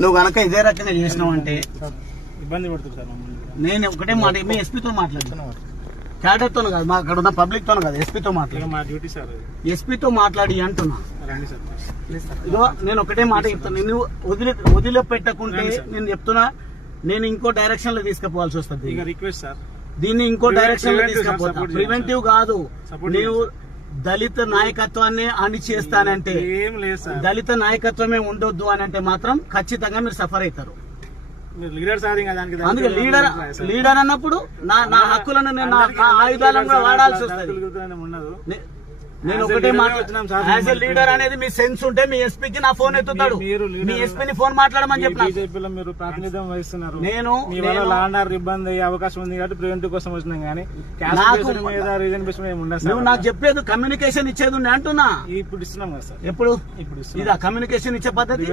నువ్వు గనక ఇదే రకంగా చేసినావు అంటే ఇబ్బంది పడుతుంది సార్. నేను ఒకటే మాట మీ ఎస్పీతో మాట్లాడుతున్నాను, క్యాడర్తో కాదు, మా అక్కడ ఉన్న పబ్లిక్ తో కాదు, ఎస్పీతో మాట్లాడు. మా డ్యూటీ సార్. ఎస్పీతో మాట్లాడి అంటున్నా. రండి సార్. ఇదో నేను ఒకటే మాట చెప్తాను, నేను వదిలిపెట్టకుంటే నేను చెప్తున్నా, నేను ఇంకో డైరెక్షన్ లో తీసుకుపోవాల్సి వస్తుంది. రిక్వెస్ట్ సార్, దీన్ని ఇంకో డైరెక్షన్ లో తీసుకుపోతా. ప్రివెంటివ్ కాదు, నీవు దళిత నాయకత్వాన్ని అణిచేస్తానంటే, దళిత నాయకత్వమే ఉండొద్దు అని అంటే మాత్రం ఖచ్చితంగా మీరు సఫర్ అవుతారు. అందుకే లీడర్ అన్నప్పుడు నా హక్కులను నా ఆయుధాలను కూడా వాడాల్సి వస్తుంది. నేను ఒకటే మాట్లాడుతున్నాను సార్, యాజ్ ఎ లీడర్ అనేది మీ సెన్స్ ఉంటే మీ ఎస్పీకి నా ఫోన్ ఎత్తుతాడు, మీ ఎస్పీని ఫోన్ మాట్లాడమని చెప్పి. బీజేపీలో మీరు ప్రాతినిధ్యం వహిస్తున్నారు, నేను ఇబ్బంది అయ్యే అవకాశం ఉంది కాబట్టి ప్రివెంటివ్ కోసం వచ్చినాం కానీ నువ్వు నాకు చెప్పేది కమ్యూనికేషన్ ఇచ్చేది అంటున్నా. ఇప్పుడు ఇస్తున్నాం కదా సార్. ఎప్పుడు ఇదా కమ్యూనికేషన్ ఇచ్చే పద్ధతి?